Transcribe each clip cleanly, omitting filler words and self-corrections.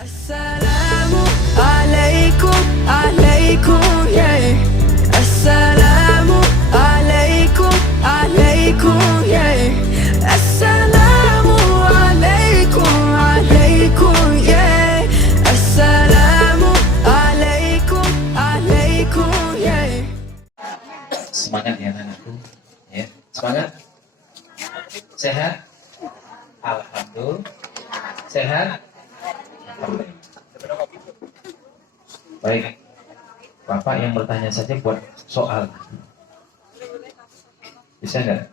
Assalamu alaikum, alaikum, yeah. Assalamu alaikum, alaikum, yeah. Assalamu alaikum, alaikum, yeah. Assalamu alaikum, alaikum, yeah. Semangat ya anakku, ya semangat, sehat, alhamdulillah, sehat. Baik, Bapak yang bertanya saja buat soal, bisa nggak?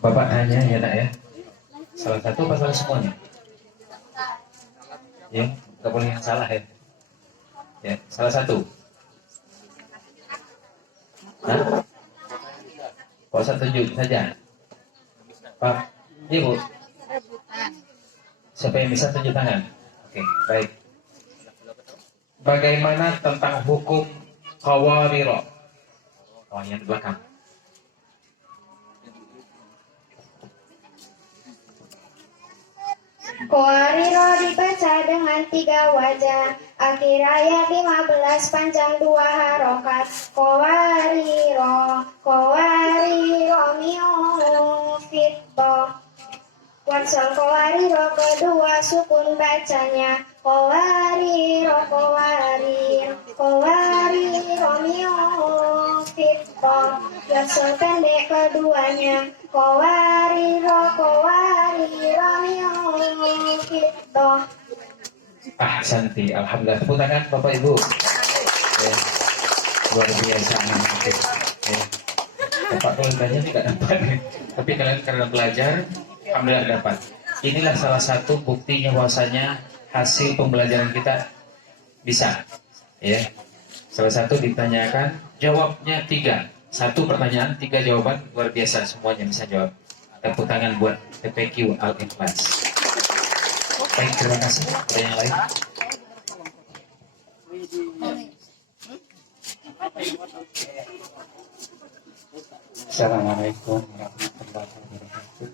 Bapak tanya ya nak ya, salah satu apa salah semuanya? Ya, nggak boleh yang salah ya. Ya, salah satu. Hah? Kalau satu tunjuk saja. Pak, Ibu. Siapa yang bisa tunjuk tangan? Oke, baik. Bagaimana tentang hukum qawariro? Oh, yang di belakang. Qawariro dibaca dengan 3 wajah. Akhir ayat 15 panjang 2 harokat. Qawariro, qawariro mi'ufiddo. Watsal qawariro kedua sukun bacanya. Qawariro, qawarir, qawariro mi'ufiddo. Watsal pendek keduanya. Qawariro, qawariro mi'ufiddo. Santi, alhamdulillah. Tepuk tangan Bapak Ibu. Ya, luar biasa. Ya. Bapak kalau banyak tidak dapat, tapi kalian karena belajar, alhamdulillah dapat. Inilah salah satu buktinya bahwasanya hasil pembelajaran kita bisa. Ya, salah satu ditanyakan, jawabnya 3. 1 pertanyaan, 3 jawaban, luar biasa semuanya bisa jawab. Tepuk tangan buat PPQ Al-Ikhlas. Baik, terima kasih. Ada yang lain? Assalamualaikum warahmatullahi wabarakatuh.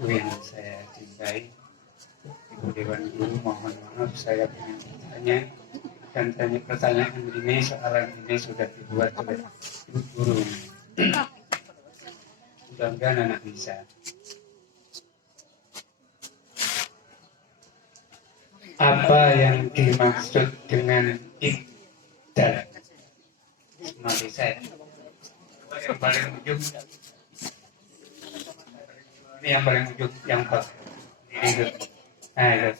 Yang saya cintai, Ibu Dewan Guru, mohon maaf saya ingin bertanya, dan tanya pertanyaan ini, soalan ini sudah dibuat oleh Ibu Guru. Mudah-mudahan anak bisa. Apa yang dimaksud dengan iqdar? Mari saya yang paling ujung, ini yang paling ujung, yang ini. Ayo.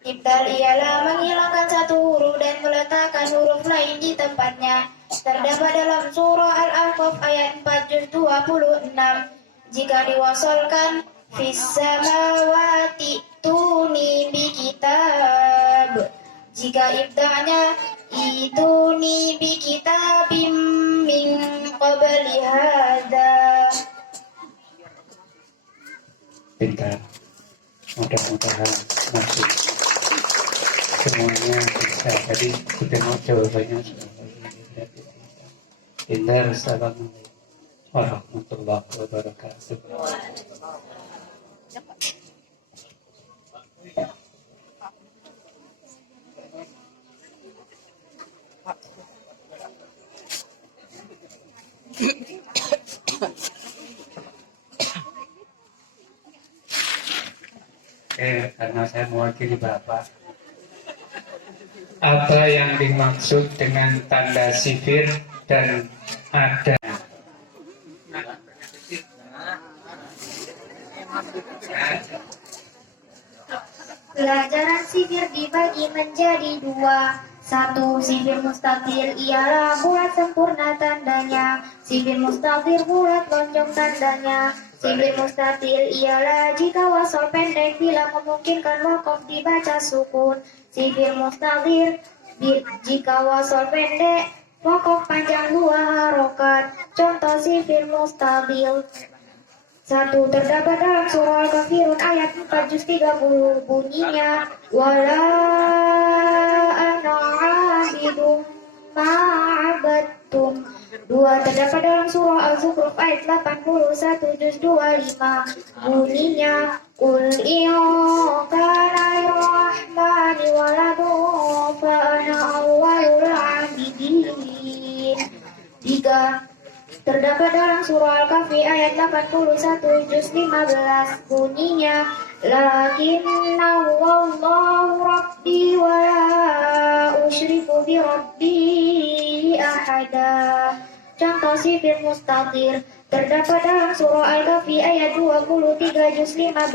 Ibdal ialah menghilangkan satu huruf dan meletakkan huruf lain di tempatnya. Terdapat dalam surah Al-Ahqaf ayat 4 juz 26. Jika diwasalkan fis samawati tuni bi kitab. Jika ibda'nya ituni bi kitabim min qabli hadza. Pintar. Mudah-mudahan masuk semuanya bisa. Tadi sudah mau jawabannya sudah. Pintar. Assalamualaikum warahmatullahi wabarakatuh. Karena saya mewakili Bapak, apa yang dimaksud dengan tanda sifir dan ada? Pelajaran sifir dibagi menjadi 2. 1. Sifir mustatir ialah bulat sempurna tandanya. Sifir mustatir bulat lonjong tandanya. Sifir mustatir ialah jika wasal pendek bila memungkinkan wakof dibaca sukun. Sifir mustatir jika wasal pendek wakof panjang 2 harokat. Contoh sifil mustabil. 1. Terdapat dalam surah Al-Kafirun ayat 4 juz 30 bunyinya wala ana abidum ma'abattum. 2. Terdapat dalam surah Al-Zukhruf ayat 81 juz 25 bunyinya qul in kana lirrahmani waladun fa ana awwalul abidin. 3. Terdapat dalam surah Al-Kahfi ayat 81 juz 15 bunyinya lakinna wallahu rabbi wa la usyriku bi rabbi ahada. Contoh sifil mustatir. Terdapat dalam surah Al-Kahfi ayat 23 juz 15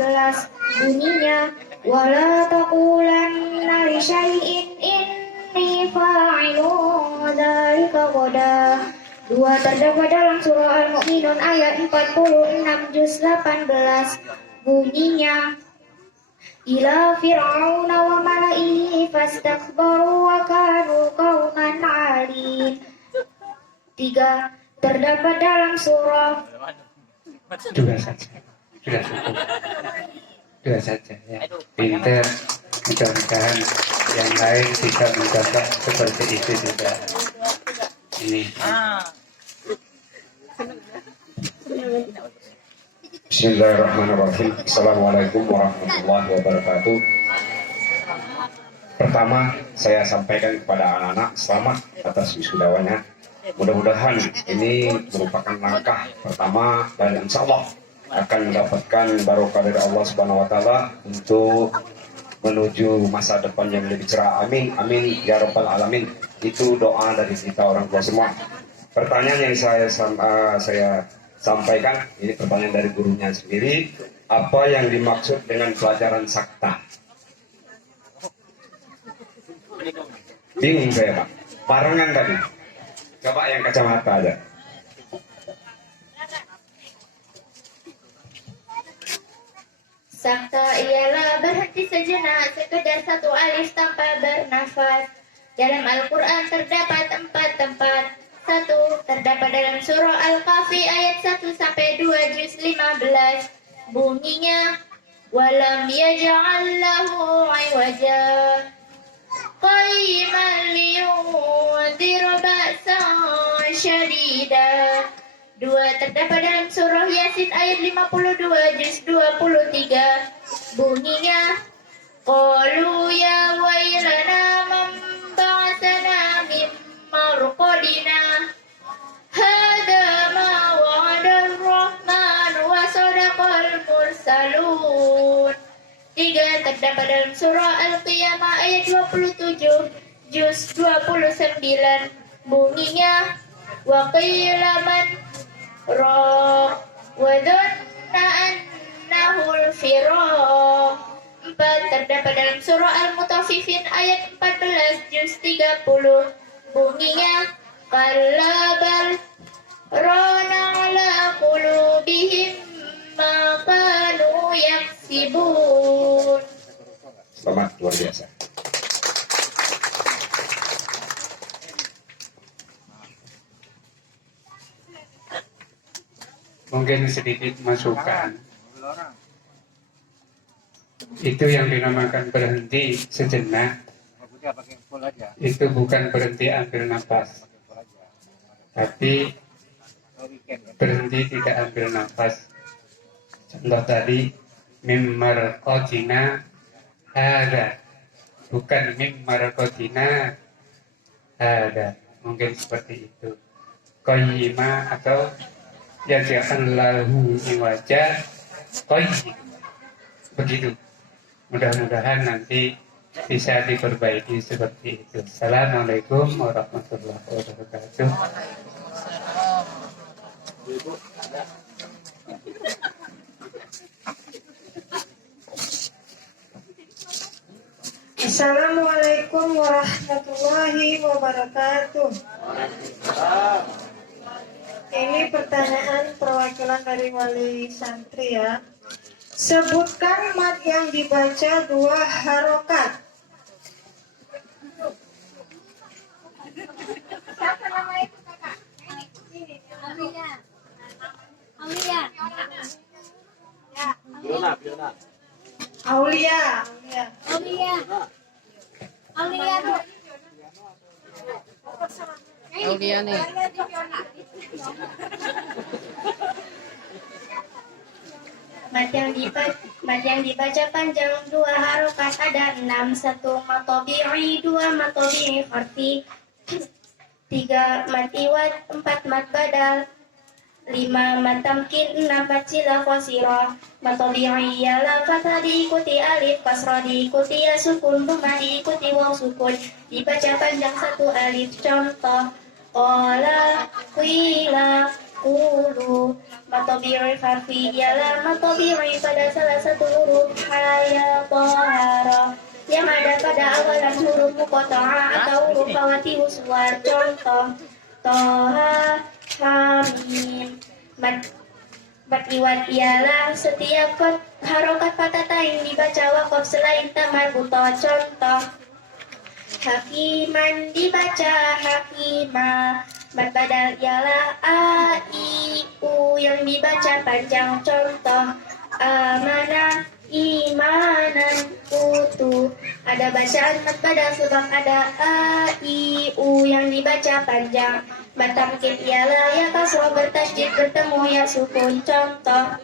bunyinya wala taqulanna li syai'in inni fa'ilun dzalika ghadan. 2. Terdapat dalam surah Al-Mu'minun ayat 46 juz 18 bunyinya ila fir'auna wa mala'ihi fastakbaru wa kanu qauman 'alin. 3. Terdapat dalam surah Dua saja, sudah cukup. Dua saja ya. Pinter, mudah-mudahan yang lain bisa mencontoh seperti itu juga. Ini. Bismillahirrahmanirrahim. Assalamualaikum warahmatullahi wabarakatuh. Pertama, saya sampaikan kepada anak-anak selamat atas wisudawanya. Mudah-mudahan ini merupakan langkah pertama dan insya Allah akan mendapatkan barokah dari Allah Subhanahu Wa Taala untuk menuju masa depan yang lebih cerah. Amin, amin ya rabbal alamin. Itu doa dari kita orang tua semua. Pertanyaan yang saya sampaikan, ini pertanyaan dari gurunya sendiri. Apa yang dimaksud dengan pelajaran sakta? Bingung saya Pak. Barengan tadi. Coba yang kacamata aja. sakta ialah berhenti sejenak sekedar satu alif tanpa bernafas. Dalam Al-Quran terdapat 4 tempat. 1. Terdapat dalam surah Al-Kahfi ayat 1-2 juz 15 bunyinya walam yaj'al lahu 'iwaja qayyiman liyunzira ba'san syadida. 2. Terdapat dalam surah Yasin ayat 52 juz 23 bunyinya qalu ya wailana man ba'atsana min marqadina hada ma wa'ada ar-rahman wa sadaqal mursalun. 3. Terdapat dalam surah Al-Qiyamah ayat 27 juz 29 bunyinya wa qila man ra wa dhanna annahu al-firaq. 4. Terdapat dalam surah Al-Mutaffifin ayat 14 juz 30 bunyinya kallabal rana ala qulubihim ma kanu yaksibun. Selamat, luar biasa. Mungkin sedikit masukan. Itu yang dinamakan berhenti sejenak. Itu bukan berhenti ambil nafas, tapi berhenti tidak ambil nafas. Contoh tadi mimar kotina ada, bukan mimar kotina ada. Mungkin seperti itu. Qayyima atau yaj'al lahu iwaja qayyim. Begitu. Mudah-mudahan nanti bisa diperbaiki seperti itu. Assalamualaikum warahmatullahi wabarakatuh. Assalamualaikum warahmatullahi wabarakatuh. Ini pertanyaan perwakilan dari wali santri ya. Sebutkan mat yang dibaca 2 harokat. Siapa nama itu kakak? Ini. Aulia. Aulia nih. Mat yang dibaca panjang 2 harokat ada 6. 1 matobi'i, 2 matobi'i kharfi, 3 mat iwad, 4 mat badal, 5 mat tamkin, 6 mat sila qasirah. Matobi'i ialah fathah diikuti alif, kasrah diikuti ya sukun, dhamma diikuti waw sukun. Dibaca panjang 1 alif. Contoh qala, qila, qulu. Matobi'i harfi ialah matobi'i pada salah satu huruf haya, tohara yang ada pada awalan huruf muqatta'ah atau huruf khawati uswar. Contoh toha, hamim. Mat iwad ialah setiap harokat fatatain dibaca waqaf selain tamar buta. Contoh hakiman dibaca hakima. Mat badal ialah a, i, u yang dibaca panjang. Contoh amanah, imanan, utu. Ada bacaan mat badal sebab ada a, i, u yang dibaca panjang. Mat tamkin ialah ya kasrah bertasydid bertemu ya sukun. Contoh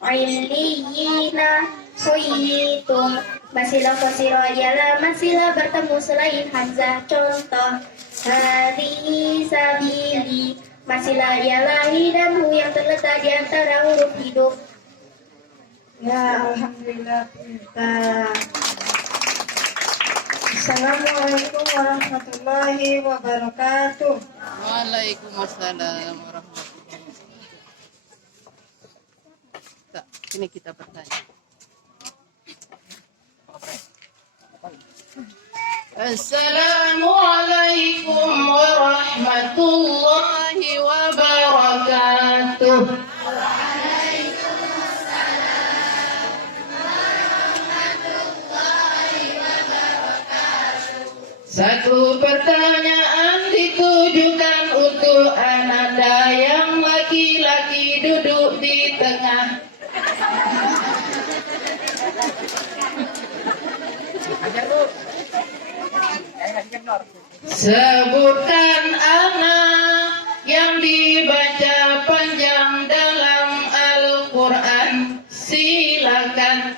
illiyina, khuyyitum. Masilah qasirah ialah masilah bertemu selain hamzah. Contoh hadhihi sabili. Masilah ialah hi dan hu yang terletak di antara huruf hidup. Ya, alhamdulillah pintar. Assalamualaikum warahmatullahi wabarakatuh. Waalaikumsalam warahmatullahi wabarakatuh. Ini kita bertanya. Assalamualaikum warahmatullahi wabarakatuh. Satu pertanyaan ditujukan untuk ananda yang laki-laki duduk di tengah. Sebutkan anak yang dibaca panjang dalam Al-Quran. Silakan.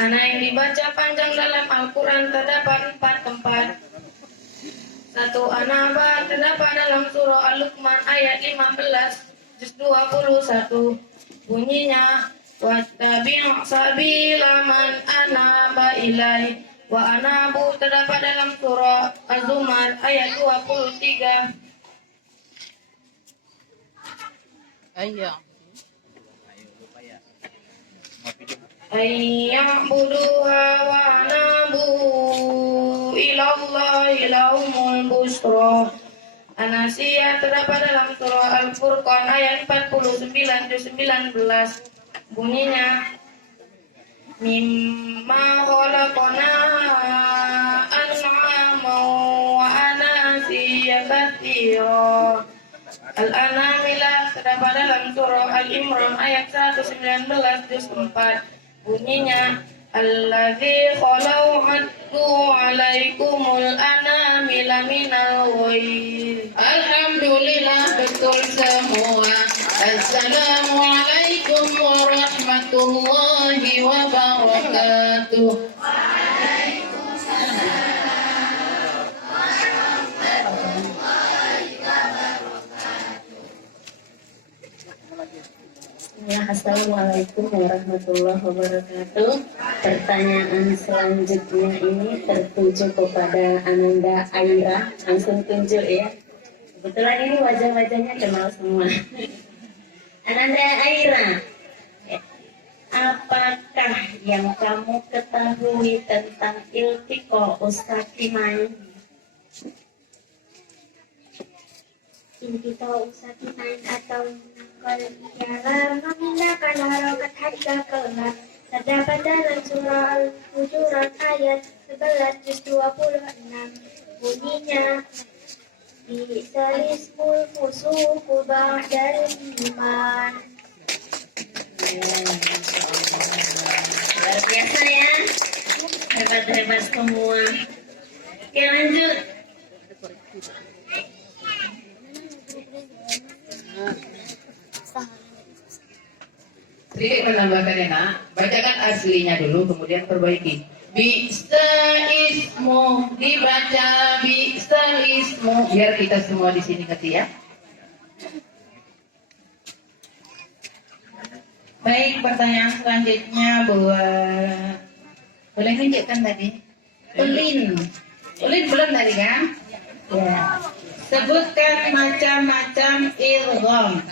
Anak yang dibaca panjang dalam Al-Quran terdapat 4 tempat. 1. An-Naba terdapat dalam surah Al-Luqman ayat 15 juz 21. Bunyinya wattabi' sabila man anaba ilai. Wa anabu terdapat dalam surah Az-Zumar ayat 23. Ayat Ayya'buduha wa anabu ilallahi lahumul busra. An-Nasiyah terdapat dalam surah Al-Furqan ayat 49 juz 19. Bunyinya mimma khalaqna an'ama wa anasiya katsira. Al-Anamilah terdapat dalam surah Al-Imran ayat 119 juz 4. Bunyinya allazi khalaqtu alaikumul anamila minal ghair. Alhamdulillah betul semua. Assalamualaikum warahmatullahi wabarakatuh. Ya, assalamualaikum warahmatullahi wabarakatuh. Pertanyaan selanjutnya ini tertuju kepada Ananda Aira. Langsung tunjuk ya. Kebetulan ini wajah-wajahnya kenal semua. Ananda Aira, apakah yang kamu ketahui tentang iltiqo ustaqimain? Iltiqo ustaqimain atau menangkal ialah memindahkan harokat harga ke enam. Terdapat dalam surah Al-Hujurat ayat 11 juz 26. Bunyinya bi'sal ismul fusuqu ba'dal iman. Luar biasa ya. Hebat-hebat semua. Oke, lanjut. Sedikit menambahkan ya nak, bacakan aslinya dulu kemudian perbaiki. Bisa ismu dibaca, bisa ismu, biar kita semua di sini ngerti ya. Baik, pertanyaan selanjutnya buat boleh tunjukkan tadi? Ulin belum tadi kan? Ya. Sebutkan macam-macam idgham.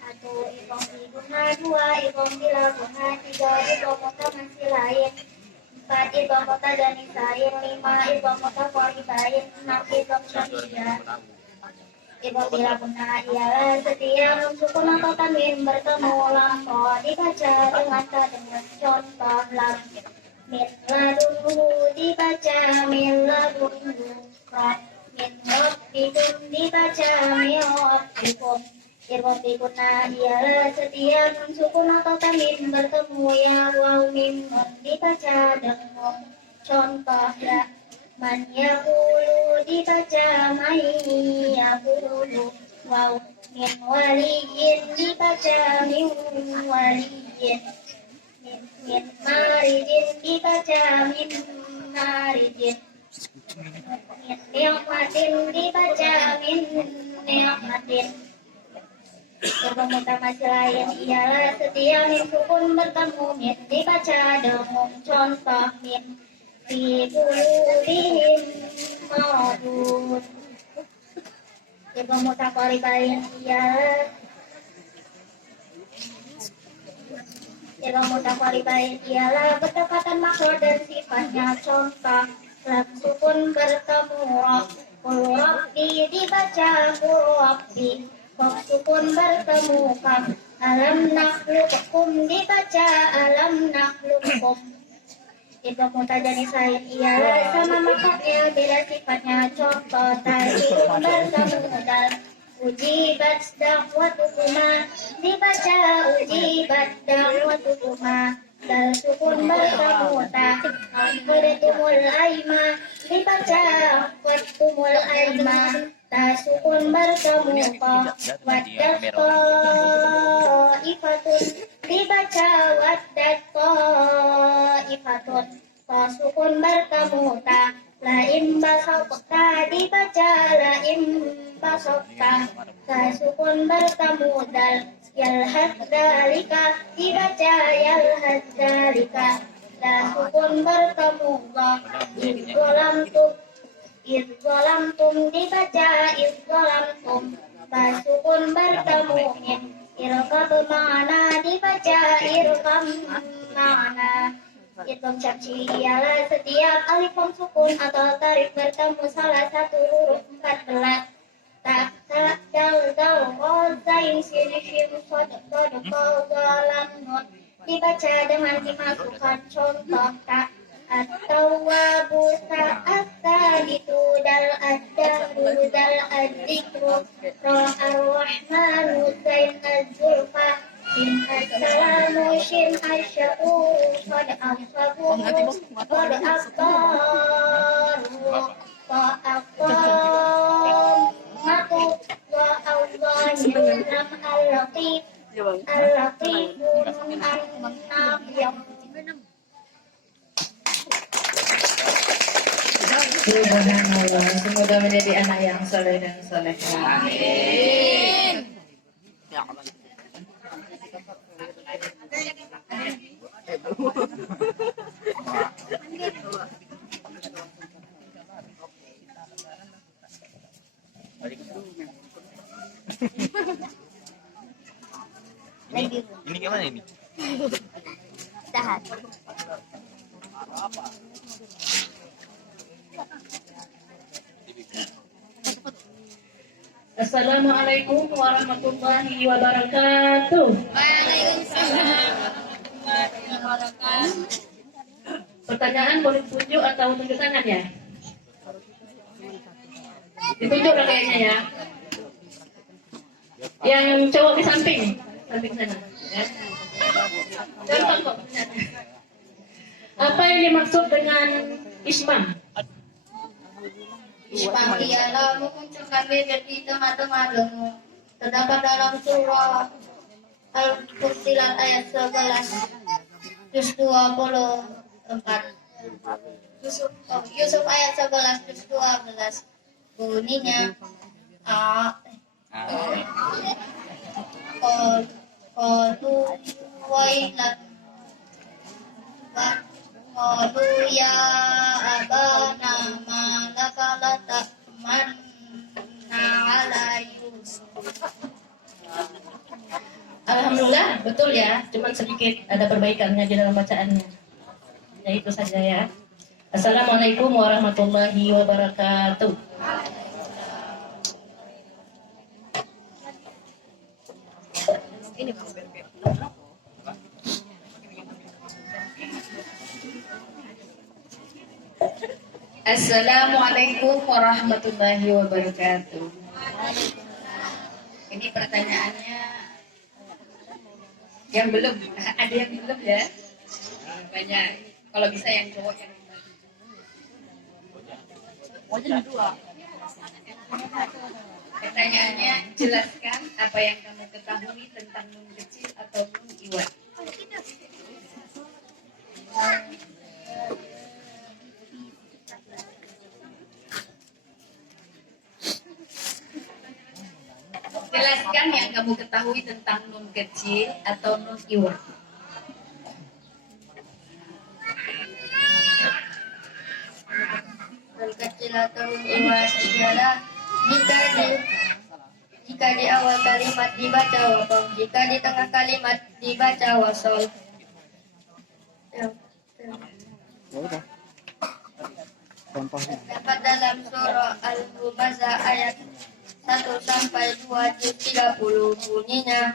Satu, ibong diguna, dua, ibong dilaguna, tiga, ibong kota masih lain, empat, ibong kota danis lain, lima, ibong kota poli lain, enam, ibong syariah. Ibong dilaguna ialah setiap sukun atau tanwin bertemu lampo dibaca dengan dengan contoh lam. Min ladunhu dibaca min ladunhu, min rabbikum dibaca min rabbikum. Ibong diguna ialah setiap sukun atau tanwin bertemu ya waw mim dibaca dengan contoh ya. Man yaqulu dibaca may yaqulu, waw min waliyin dibaca min waliyin, min maridin dibaca min maridin, min ni'matin dibaca min ni'matin. Ibong utama lain ialah setiap min sukun bertemu min dibaca dengan contoh min fi qulubihim maradun. Ibong mutaqaribain ialah berdekatan makhluk dan sifatnya contoh lam sukun bertemu qul rabbi dibaca qul rabbi, qaf sukun bertemu qaf, alam nakhluqukum dibaca alam nakhluqukum. Ibong mutajanisain ialah sama makhluknya beda sifatnya contoh tajibun bertemu dal, ujibat da'watukuma dibaca ujibat da'watukuma, dal sukun bertemu ta, aqadtumul aima dibaca aqadtumul aima, ta sukun bertemu qa, waddat ta'ifatun dibaca waddat ta'ifatun, ta sukun bertemu ta, laim basokta dibaca laim basokta, ta sukun bertemu dal, yalhad dalika dibaca yalhad dalika, ta sukun bertemu dha, idzolamtum dibaca idzolamtum, ta sukun bertemu min, irqab ma'ana dibaca irqam ma'ana. Ibong syar'i ialah setiap alif lam sukun atau tarik bertemu salah satu huruf 14. Ta, ta, dal, dal, qa, zain, sin, shim, shad, dad, qa, lam, nun dibaca dengan dimasukkan contoh ta, at-tawwabu as-sabitu dal ad-dahru dal ad-dikru ra ar-rahmanu zain az-zulfa sin as-salamu shin asyaku qad asabu qad aftaru wa aqam matu wa Allahi lam al-latif al-latifun an-nabiyah. Subhanallah, semoga menjadi anak yang soleh dan solehah. Amin. Ini gimana ini? Tahan. Assalamualaikum warahmatullahi wabarakatuh. Waalaikumsalam warahmatullahi wabarakatuh. Pertanyaan boleh tunjuk atau tunjuk tangan ya? Ditunjuk lah kayaknya ya. Yang cowok di samping sana. Ya. Gampang kok pertanyaannya. Apa yang dimaksud dengan ismam? Ismam ialah memunculkan bibir di tengah-tengah lengan. Terdapat dalam surah Al-Fussilat ayat 11 juz 24. Yusuf ayat 11 juz 12. Bunyinya qalu wailan qalu ya abana ma laka la ta'manna ala Yusuf. Alhamdulillah, betul ya. Cuman sedikit ada perbaikannya di dalam bacaannya. Ya itu saja ya. Assalamualaikum warahmatullahi wabarakatuh. Assalamualaikum warahmatullahi wabarakatuh. Ini pertanyaannya yang belum, ada yang belum ya? Banyak. Kalau bisa yang cowok yang pertanyaannya, jelaskan apa yang kamu ketahui tentang nun kecil atau nun iwat. Jelaskan yang kamu ketahui tentang nun kecil atau nun iwat. Nun kecil atau nun iwat adalah jika di awal kalimat dibaca waw, jika di tengah kalimat dibaca wasol. Dapat dalam surah Al-Humazah ayat 1 sampai 2 juz 30 bunyinya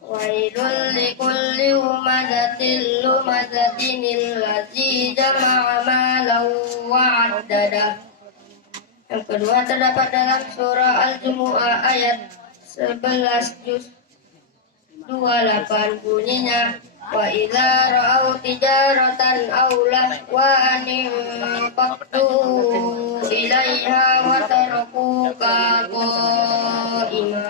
wailul likulli humazatil lumazatinil ladzi jama'a malan wa 'addada. Yang kedua terdapat dalam surah Al-Jumu'ah ayat 11 juz 28 bunyinya wa idza ra'au tijaratan aw lahwan faqdu ilaiha wa tarakuka qa'ima.